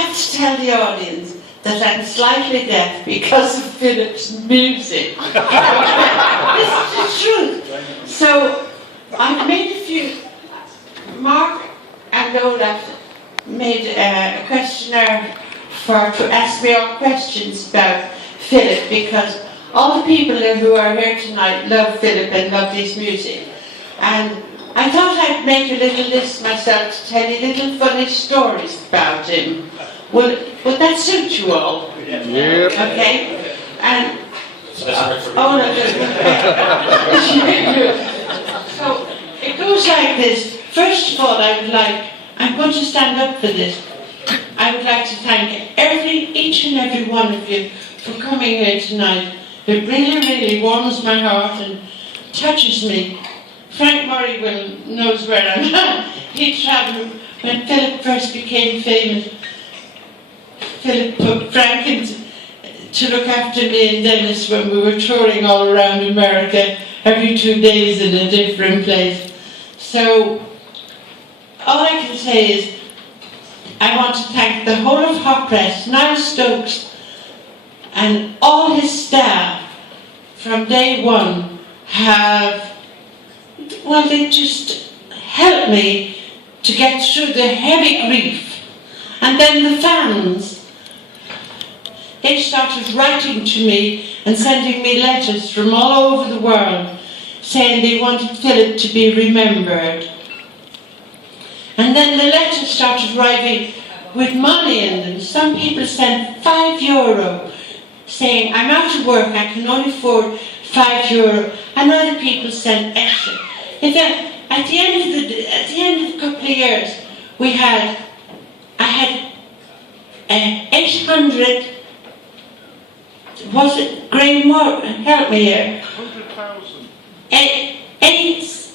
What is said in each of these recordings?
have to tell the audience that I'm slightly deaf because of Philip's music. This is the truth. So, I've made a few. Mark and Olaf made a questionnaire to ask me all questions about Philip, because all the people who are here tonight love Philip and love his music. And I thought I'd make a little list myself to tell you little funny stories about him. Would that suit you all? Yep. Okay? And oh no. So it goes like this. First of all, I'm going to stand up for this. I would like to thank each and every one of you for coming here tonight. It really, really warms my heart and touches me. Frank Murray knows where I'm at. He travelled when Philip first became famous. Philip put Frank in to look after me and Dennis when we were touring all around America, every 2 days in a different place. So, all I can say is, I want to thank the whole of Hot Press, Niall Stokes, and all his staff from day one they just helped me to get through the heavy grief. And then the fans, they started writing to me and sending me letters from all over the world saying they wanted Philip to be remembered. And then the letters started arriving with money in them. Some people sent €5 saying, I'm out of work, I can only afford €5. And other people sent extra. In fact, at the end of a couple of years, I had 800, was it Graham Moore? Help me here. 100,000.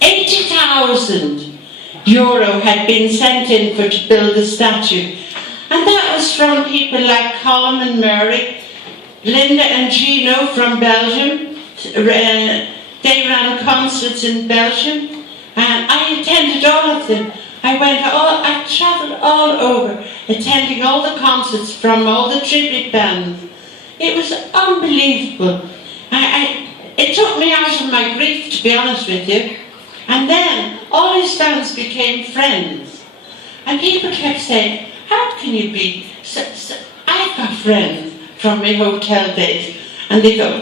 80,000 euro had been sent in to build the statue. And that was from people like Colin and Mary, Linda and Gino from Belgium. They ran concerts in Belgium, and I attended all of them. I travelled all over, attending all the concerts from all the tribute bands. It was unbelievable. It took me out of my grief, to be honest with you. And then all his fans became friends. And people kept saying, how can you be I've got friends from my hotel days. And they go,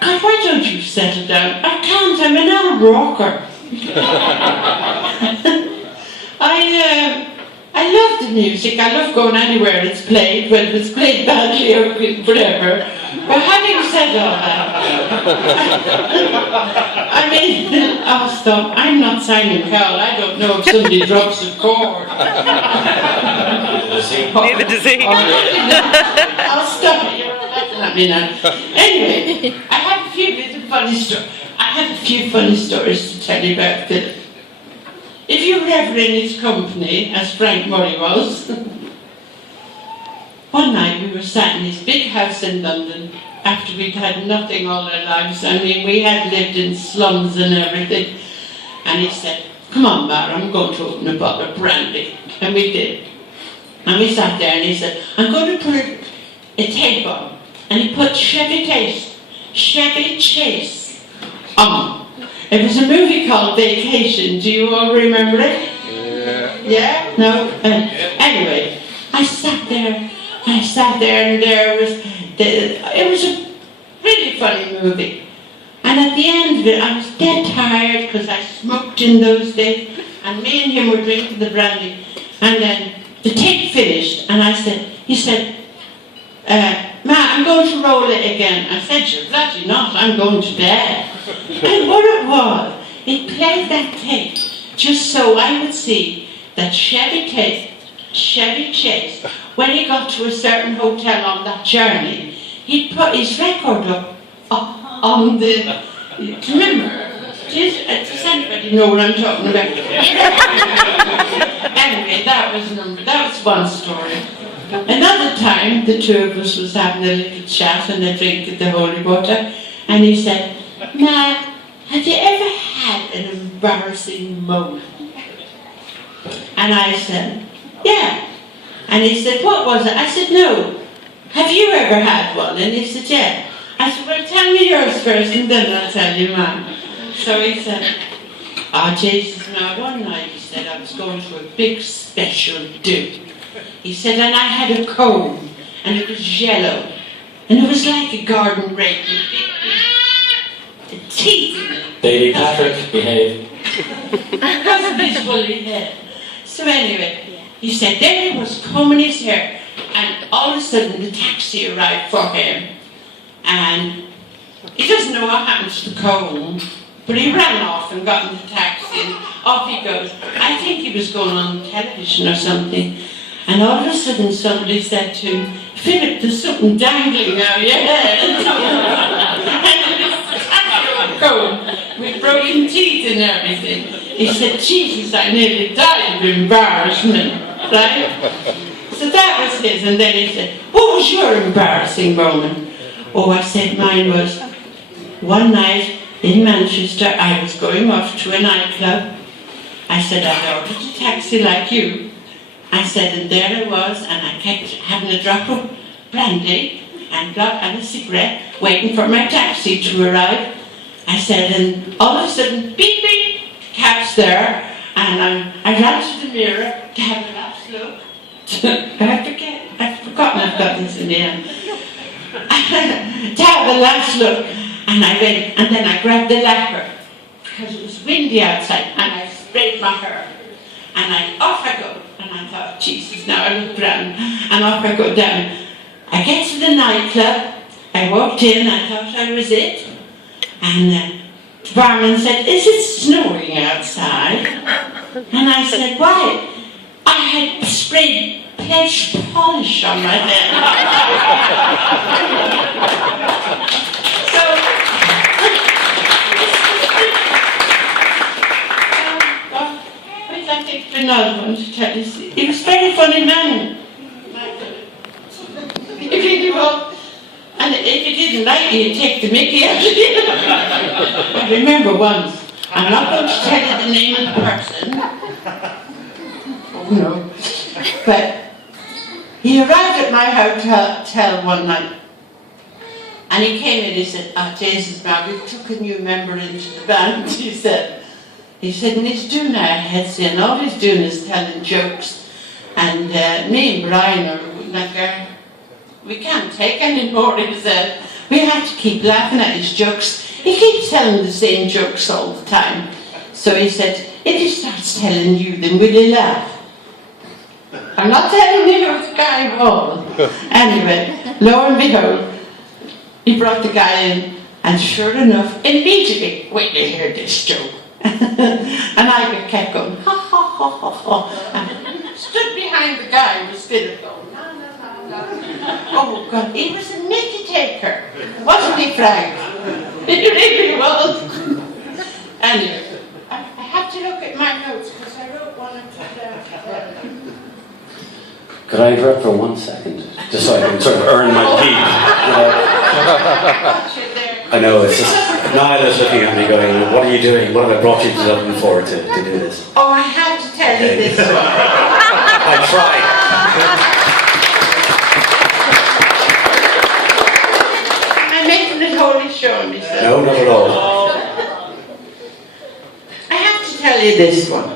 God, why don't you settle down? I can't, I'm an old rocker. I love the music. I love going anywhere it's played, whether it's played badly or whatever. But having said all that, I mean, I'll stop. I'm not Simon Cowell. I don't know if somebody drops a chord. Neither does he. I'll stop it. You're laughing at me now. Anyway, I have a few funny stories to tell you about Philip. If you were ever in his company, as Frank Murray was, one night we were sat in his big house in London after we'd had nothing all our lives. I mean, we had lived in slums and everything. And he said, come on, Mara, I'm going to open a bottle of brandy. And we did. And we sat there and he said, I'm going to put a tape on. And he put Chevy Chase on. It was a movie called Vacation. Do you all remember it? Yeah? No? Anyway, I sat there and it was a really funny movie. And at the end of it, I was dead tired because I smoked in those days, and me and him were drinking the brandy. And then the tape finished, and he said, Ma, I'm going to roll it again. I said, you're bloody not, I'm going to bed. And what it was, he played that tape just so I would see that Chevy Chase, when he got to a certain hotel on that journey, he'd put his record up on the... Remember? Does anybody know what I'm talking about? Anyway, that was one story. Another time, the two of us was having a little chat and a drink at the holy water, and he said, Ma, have you ever had an embarrassing moment? And I said, yeah. And he said, what was it? I said, no. Have you ever had one? And he said, yeah. I said, well, tell me yours first and then I'll tell you mine. So he said, oh, Jesus, now one night, he said, I was going to a big special do. He said, and I had a comb, and it was yellow, and it was like a garden rake with big teeth in it. Baby Patrick, behave. Because of his woolly hair. So anyway, he said, there he was combing his hair, and all of a sudden the taxi arrived for him, and he doesn't know what happened to the comb, but he ran off and got in the taxi, and off he goes. I think he was going on television or something, and all of a sudden somebody said to him, Philip, there's something dangling out your head. And it was the taxi comb with broken teeth and everything. He said, Jesus, I nearly died of embarrassment, right? So that was his, and then he said, what was your embarrassing moment? Oh, I said mine was, one night in Manchester, I was going off to a nightclub. I said, I'd ordered a taxi like you. I said, and there I was, and I kept having a drop of brandy and a cigarette, waiting for my taxi to arrive. I said, and all of a sudden, beep, beep, cab's there, and I ran to the mirror to have a last look. I've forgotten I've got this in the end. To have a last look, and I went, and then I grabbed the lacquer, because it was windy outside, and I sprayed my hair, and off I go, and I thought, Jesus, now I look round, and off I go down. I get to the nightclub, I walked in, I thought I was it, and the barman said, is it snowing outside? And I said, why? I had sprayed pledge polish on my head. I'd like to take another one to tell you. He was a very funny man. He really was. And if he didn't like you, he'd take the mickey out of you. I remember once, I'm not going to tell you the name of the person. Oh no. But he arrived at my hotel one night, and he came in, he said, oh Jesus, now we took a new member into the band, he said, and he's doing our heads in, all he's doing is telling jokes, and me and Brian are like, we can't take any more, he said, we have to keep laughing at his jokes, he keeps telling the same jokes all the time. So he said, if he starts telling you, then will he laugh? I'm not telling you who the guy was. Anyway, lo and behold, he brought the guy in, and sure enough, immediately, wait till you hear this joke. And I kept going, ha ha ha ha ha. And stood behind the guy who was still going, la la la la. Oh God, he was a mickey taker, wasn't he, Frank? He really was. Anyway, I have to look at my notes because I wrote one and two down. Could I interrupt for 1 second? Just so I can sort of earn my keep. I know, it's just, Nyla's looking at me going, what are you doing? What have I brought you to Dublin for to do this? Oh, I have to tell you this one. I tried. I'm making it holy show myself. No, not at all. I have to tell you this one.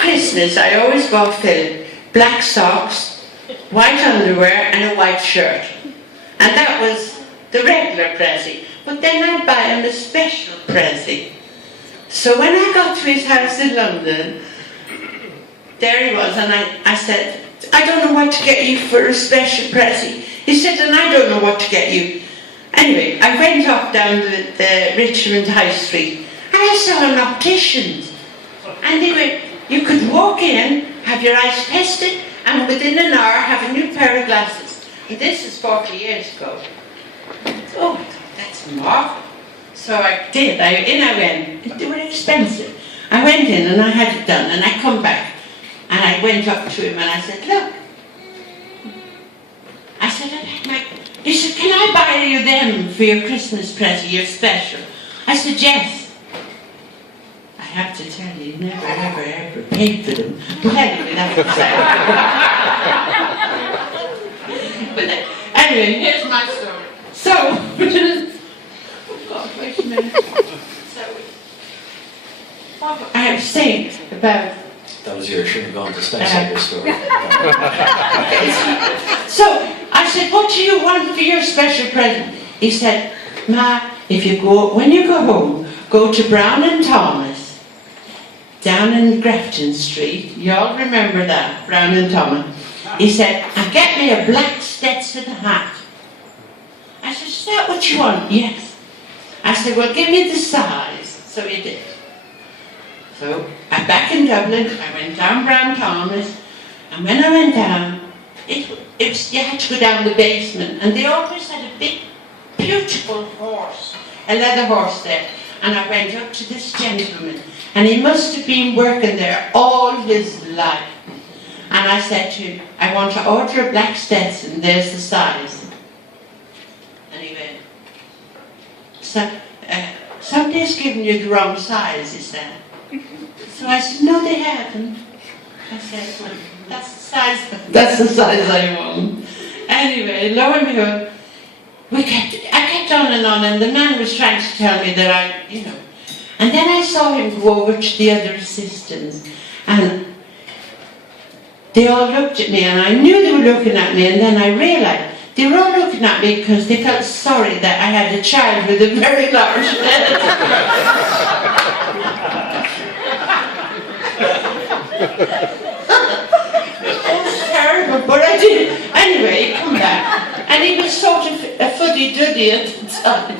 Christmas, I always bought Philip black socks, white underwear and a white shirt. And that was the regular present. But then I'd buy him a special present. So when I got to his house in London, there he was, and I said, I don't know what to get you for a special present. He said, and I don't know what to get you. Anyway, I went up down the Richmond High Street, and I saw an optician's. And they went, you could walk in, have your eyes tested, and within an hour have a new pair of glasses. And this is 40 years ago. Oh, that's marvelous. So I did. In I went. They were expensive. I went in and I had it done, and I come back. And I went up to him and I said, look. I said, he said, can I buy you them for your Christmas present, your special? I said, yes. I have to tell you, never, ever, ever paid for them. But anyway, that's the But anyway, here's my story. So, oh God, wait a minute. So, what I was saying about... That was your should have gone to Specsavers story. So, I said, what do you want for your special present? He said, Ma, when you go home, go to Brown and Thomas, down in Grafton Street. You all remember that, Brown and Thomas. He said, and get me a black Stetson hat. I said, is that what you want? Yes. I said, well, give me the size. So he did. So, I'm back in Dublin. I went down Brown Thomas, and when I went down, it was, you had to go down the basement, and they always had a big, beautiful horse, a leather horse there. And I went up to this gentleman, and he must have been working there all his life. And I said to him, I want to order a black Stetson, there's the size. And he went, somebody's given you the wrong size, he said. So I said, no, they haven't. I said, well, that's the size I want. Anyway, lo and behold, I kept on, and the man was trying to tell me that and then I saw him go over to the other assistants, and they all looked at me, and I knew they were looking at me, and then I realised they were all looking at me because they felt sorry that I had a child with a very large head. It was terrible, but I did. Anyway, he come back. And he was sort of a fuddy-duddy at the time.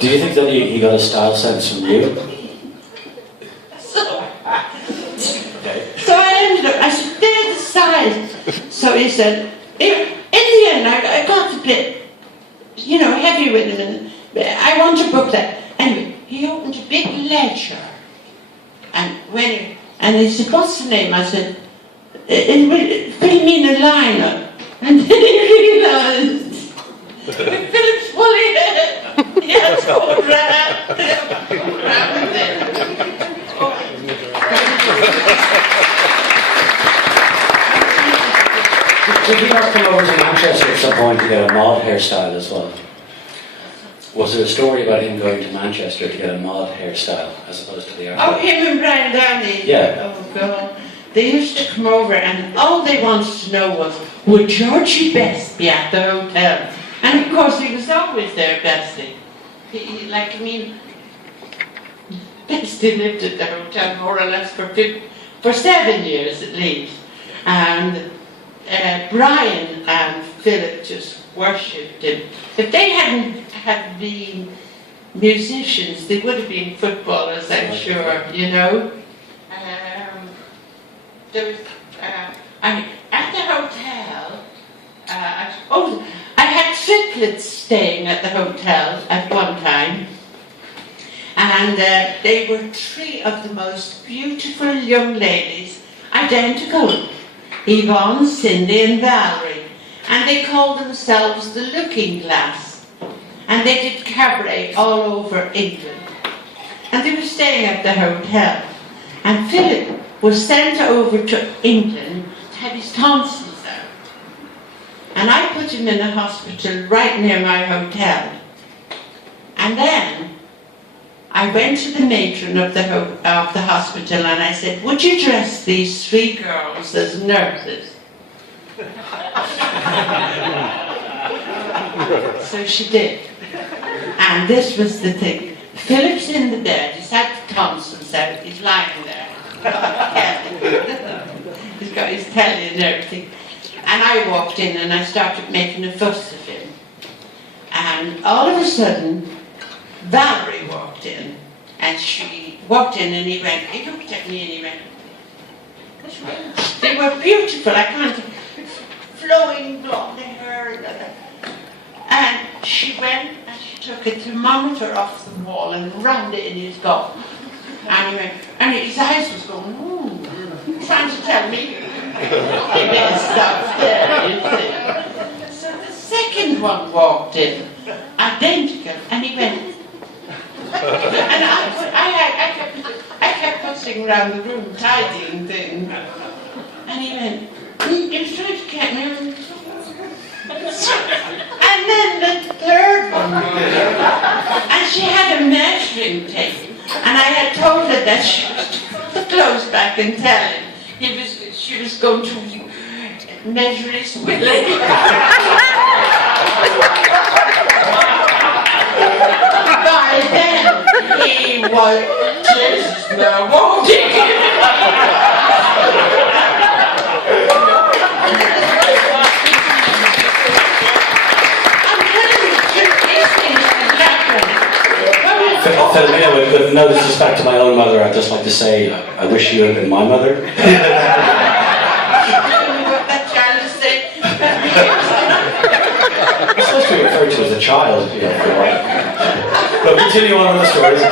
Do you think that he got a style sense from you? So I ended up, I said, they're the size. So he said, in the end, I got a bit, heavy with him, and I want to book that. Anyway, he opened a big ledger. And he said, what's the name? I said, Philomena Lynott. And then he realised, with Philip's woolly head, he had to go around there. Did you not come over to Manchester at some point to get a mod hairstyle as well? Was there a story about him going to Manchester to get a mod hairstyle as opposed to the art? Oh, him and Brian Downey? Yeah. Oh, God. They used to come over, and all they wanted to know was, would Georgie Best be at the hotel? And of course, he was always there, Bestie. Bestie lived at the hotel more or less for 7 years at least. And Brian and Philip just worshipped him. If they hadn't have been musicians, they would have been footballers, I'm sure, There was, at the hotel, I had triplets staying at the hotel at one time, and they were 3 of the most beautiful young ladies, identical, Yvonne, Cindy and Valerie, and they called themselves the Looking Glass, and they did cabaret all over England, and they were staying at the hotel, and Philip was sent over to England to have his tonsils out. And I put him in a hospital right near my hotel. And then I went to the matron of the hospital and I said, would you dress these 3 girls as nurses? So she did. And this was the thing. Philip's in the bed, he's had the tonsils out, he's lying there. He's got his telly and everything. And I walked in and I started making a fuss of him. And all of a sudden, Valerie walked in. And she walked in and he looked at me and he went, they were beautiful, I can't, flowing blonde hair. And she went and she took a thermometer off the wall and rammed it in his gob. And he went, and his eyes was going, ooh, trying to tell me he made stuff there, you see. So the second one walked in, identical, and he went, and I kept walking around the room tidying things. And he went, he was trying to get me. And then the third one, and she had a measuring tape. And I had told her that she was to put the clothes back and tell him she was going to measure his willy. By then, he was just now walking. Philomena, with no disrespect to my own mother, I'd just like to say, I wish you had been my mother. What that child is saying. It's supposed to be referred to as a child, you know. But continue on with the stories.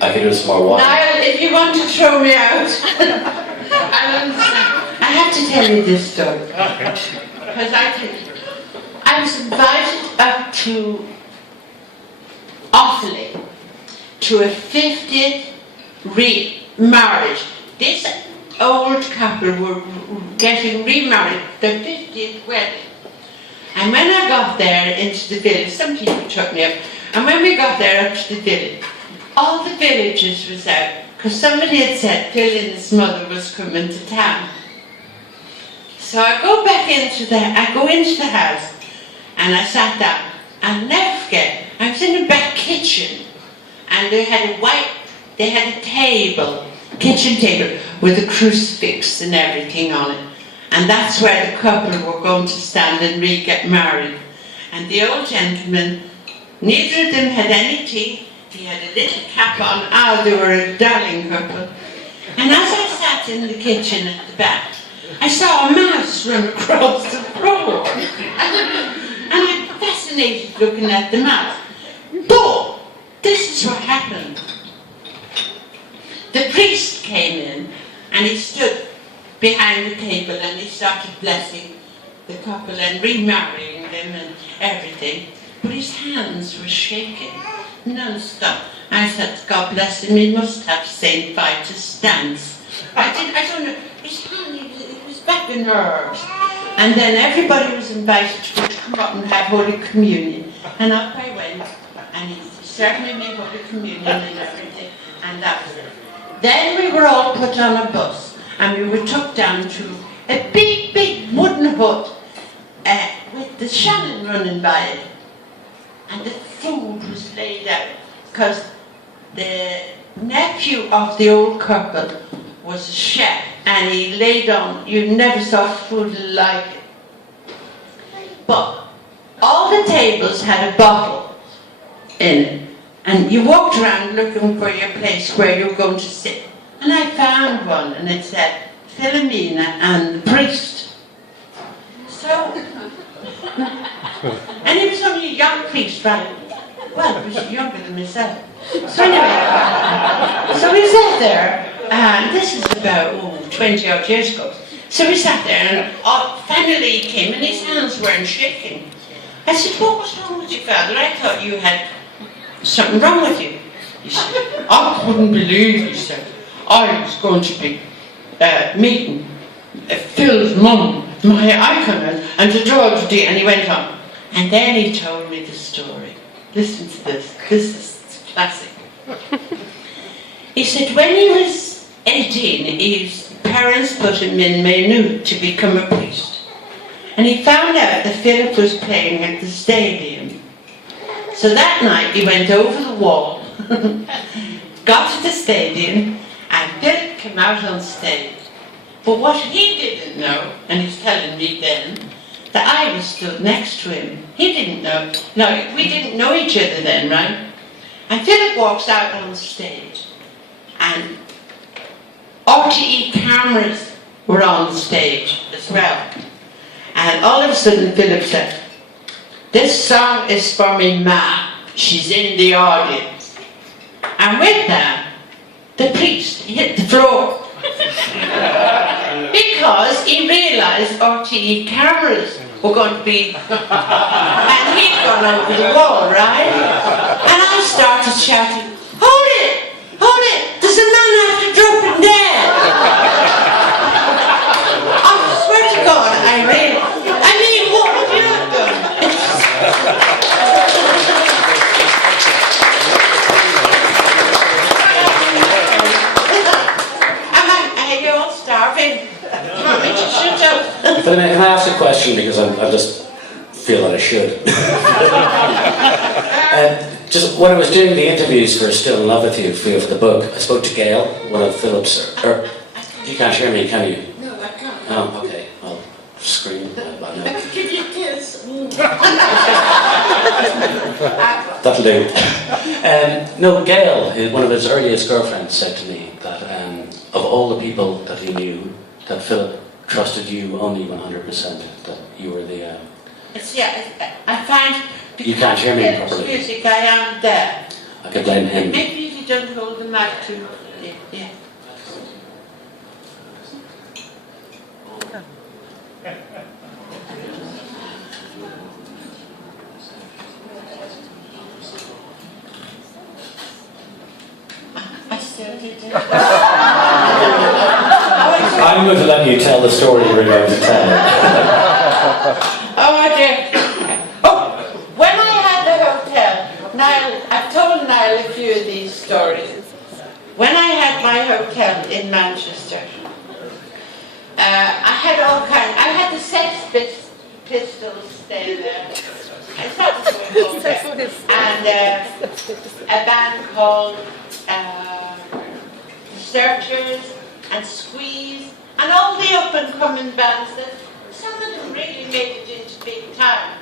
I think it was more wine. Niall, if you want to throw me out, I have to tell you this story. Because I was invited up to Offaly to a 50th remarriage. This old couple were getting remarried, their 50th wedding. And when I got there into the village, some people took me up, and when we got there up to the village, all the villagers was out, because somebody had said Phil and his mother was coming to town. So I go into the house, and I sat down. I'll never forget, I was in the back kitchen, and they had a table, kitchen table, with a crucifix and everything on it. And that's where the couple were going to stand and get married. And the old gentleman, neither of them had any teeth. He had a little cap on. They were a darling couple. And as I sat in the kitchen at the back, I saw a mouse run across the floor. And I'm fascinated looking at the mouse. But this is what happened. The priest came in and he stood behind the table and he started blessing the couple and remarrying them and everything. But his hands were shaking non-stop. I said, God bless him, he must have St. Vitus stance. I don't know, his hand, it was back in nerves. And then everybody was invited to come up and have Holy Communion. And up I went, and he served me Holy Communion and everything, and that was it. Then we were all put on a bus, and we were took down to a big, big wooden hut with the Shannon running by it. And the food was laid out, because the nephew of the old couple was a chef, and he laid on, you never saw food like it. But all the tables had a bottle in it, and you walked around looking for your place where you were going to sit. And I found one, and it said, Philomena and the priest. So, and he was only a young priest, right? Well, he was younger than myself. So anyway, so we sat there, and this is about 20 odd years ago. So we sat there, and finally he came, and his hands weren't shaking. I said, what was wrong with you, Father? I thought you had something wrong with you. He said, I couldn't believe, he said, I was going to be meeting Phil's mum, my icon, and the George D, and he went on. And then he told me the story. Listen to this. This is classic. He said when he was 18, his parents put him in Maynooth to become a priest. And he found out that Philip was playing at the stadium. So that night he went over the wall, got to the stadium, and Philip came out on stage. But what he didn't know, and he's telling me then, that I was stood next to him. He didn't know. No, we didn't know each other then, right? And Philip walks out on stage, and RTE cameras were on stage as well. And all of a sudden Philip said, this song is for me ma, she's in the audience. And with that, the priest hit the floor. Because he realised RTE cameras were going to be, and he'd gone over the wall, right? And I started shouting, hold it, there's a man after dropping down. I swear to God, I mean, what would you have done? Are you all starving? Want me to shut up? Philomena, can I ask a question, because I just feel that I should. Just when I was doing the interviews for Still in Love with You for the book, I spoke to Gail, one of Philip's. You can't hear me, can you? No, I can't. Oh, okay. I'll scream. I know. I could give you a kiss. That'll do. No, Gail, one of his earliest girlfriends, said to me that of all the people that he knew, that Philip trusted you only 100%, that you were the... I find... You can't hear me properly. Music, I am there. I could blame him. Maybe if you don't hold the mic too... Yeah. I still did it. I'm going to let you tell the story you're going to tell. Oh dear. Oh, when I had the hotel, Niall, I've told Niall a few of these stories. When I had my hotel in Manchester, I had all kinds. I had the Sex Pistols stay there. It's not the same hotel. And a band called Searchers and Squeeze, and all the up-and-coming bands that some of them really made it into big time.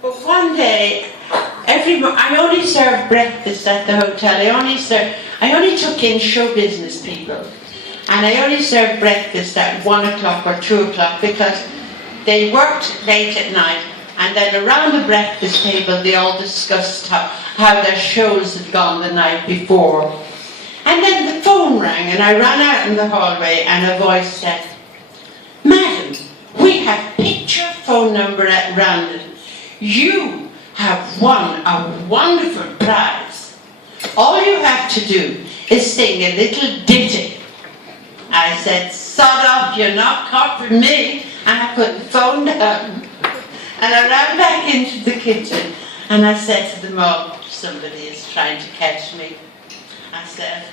But one day, I only served breakfast at the hotel. I only took in show business people, and I only served breakfast at 1 o'clock or 2 o'clock because they worked late at night, and then around the breakfast table they all discussed how their shows had gone the night before. And then the phone rang, and I ran out in the hallway, and a voice said, "Madam, we have picked your phone number at random. You have won a wonderful prize. All you have to do is sing a little ditty." I said, "Sod off, you're not copying me," and I put the phone down. And I ran back into the kitchen, and I said to them all, "Somebody is trying to catch me." I said,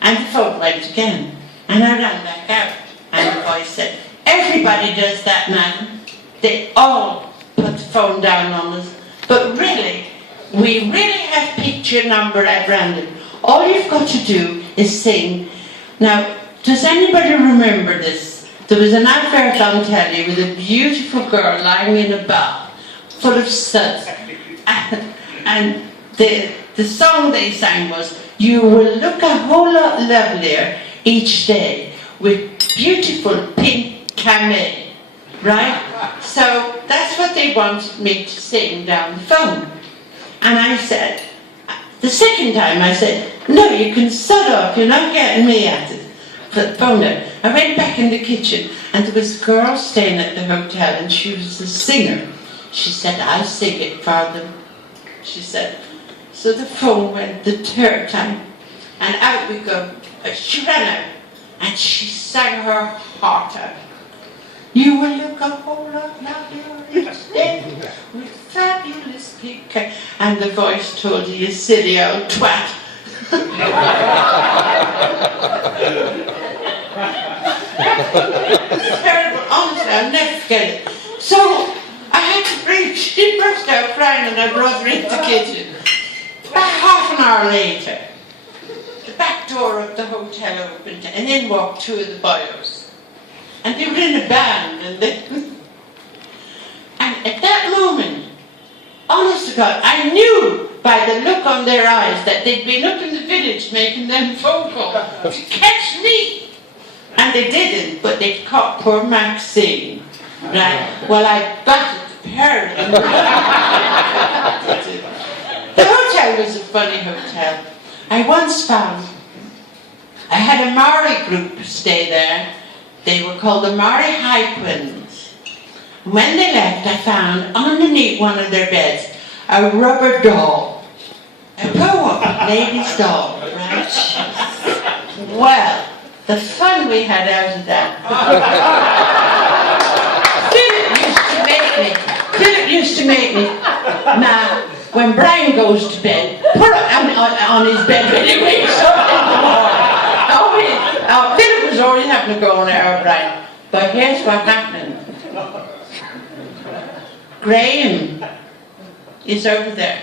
and the phone went again, and I ran back out, and the voice said, "Everybody does that, madam. They all put the phone down on us. But really, we really have picked your number at random. All you've got to do is sing." Now, does anybody remember this? There was an advert on telly with a beautiful girl lying in a bath full of suds, and the song they sang was, "You will look a whole lot lovelier each day with beautiful pink camel," right? So that's what they wanted me to sing down the phone. And I said, the second time I said, "No, you can sod off, you're not getting me at it." Put the phone down. I went back in the kitchen, and there was a girl staying at the hotel, and she was a singer. She said, "I'll sing it for them," she said. So the phone went the third time, and out we go. She ran out, and she sang her heart out. "You will look a whole lot lovelier each day with fabulous pink," and the voice told her, "You silly old twat." It's terrible, honestly, I'll never forget it. So I had to bring, she burst out crying, and I brought her into the kitchen. About half an hour later, the back door of the hotel opened, and in walked two of the boys. And they were in a band, and at that moment, honest to God, I knew by the look on their eyes that they'd been up in the village making them phone calls to catch me. And they didn't, but they caught poor Maxine. Right? Well, I battered the pair of them. The hotel was a funny hotel. I once found, I had a Maori group stay there. They were called the Maori High Quins. When they left, I found underneath one of their beds a rubber doll. A poor lady's doll, right? Well, the fun we had out of that. Philip used to make me. Now, when Brian goes to bed, put it on his bed when he wakes up in the morning. Philip was always having to go on our Brian. But here's what happened. Graham is over there.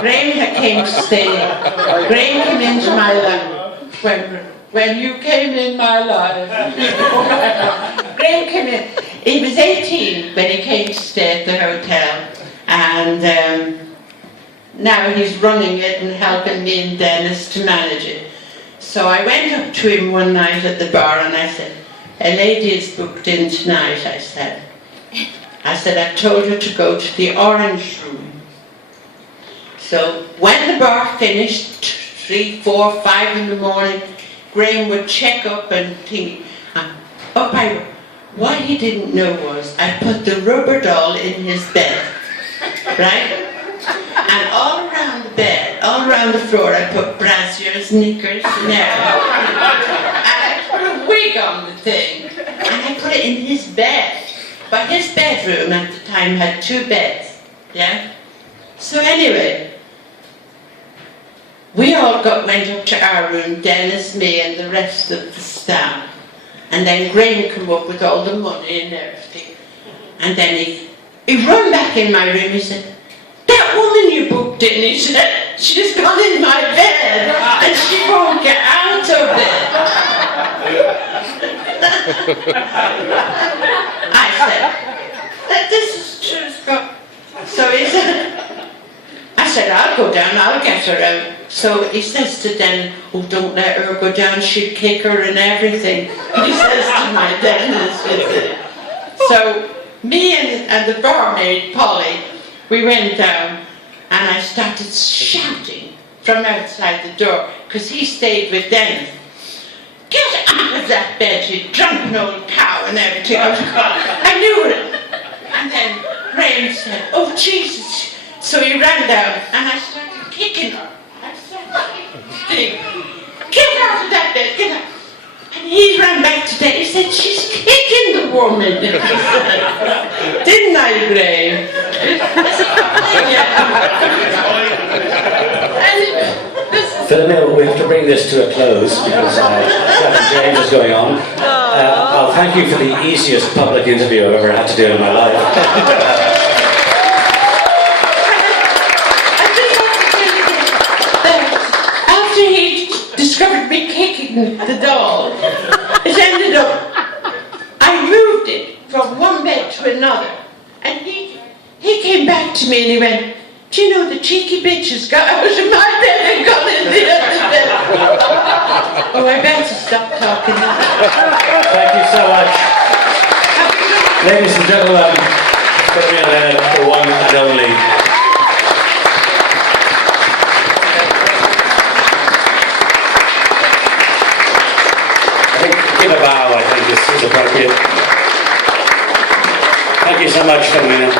Graham came to stay. Graham came into my life. When you came in my life. Graham came in. He was 18 when he came to stay at the hotel. And now he's running it and helping me and Dennis to manage it. So I went up to him one night at the bar and I said, "A lady is booked in tonight," I said. I've told her to go to the orange room. So when the bar finished, 3, 4, 5 in the morning, Graham would check up and think, what he didn't know was I put the rubber doll in his bed, right? And all around the bed, all around the floor, I put brassieres, knickers, and everything. And I put a wig on the thing, and I put it in his bed. But his bedroom at the time had 2 beds, yeah? So anyway, we all went up to our room, Dennis, me, and the rest of the staff. And then Graham came up with all the money and everything. And then he ran back in my room, he said, "That woman you booked in," he said, "she's gone in my bed and she won't get out of it." I said, "This is true, Scott." So he said, I said, "I'll go down, I'll get her out." So he says to Den, "Oh, don't let her go down, she'd kick her and everything." He says to my Dennis. So me and the barmaid, Polly, we went down and I started shouting from outside the door because he stayed with Dennis. "Get out of that bed, you drunken old cow," and everything. I knew it. And then Graham said, "Oh, Jesus." So he ran down and I started kicking her. "Get out of that bed, get out." And he ran back to Dad. He said, "She's kicking the woman." Didn't I, Graham? Philomena, we have to bring this to a close because Chef James is going on. I'll thank you for the easiest public interview I've ever had to do in my life. Discovered me kicking the doll. It ended up, I moved it from one bed to another. And he came back to me and he went, "Do you know the cheeky bitch has got out of my bed and gone in the other bed?" Oh, I better stop talking. Thank you so much. Ladies and gentlemen, Philomena Lynott, the one and only. Give a bow, I think this is appropriate. Thank you so much, Philomena.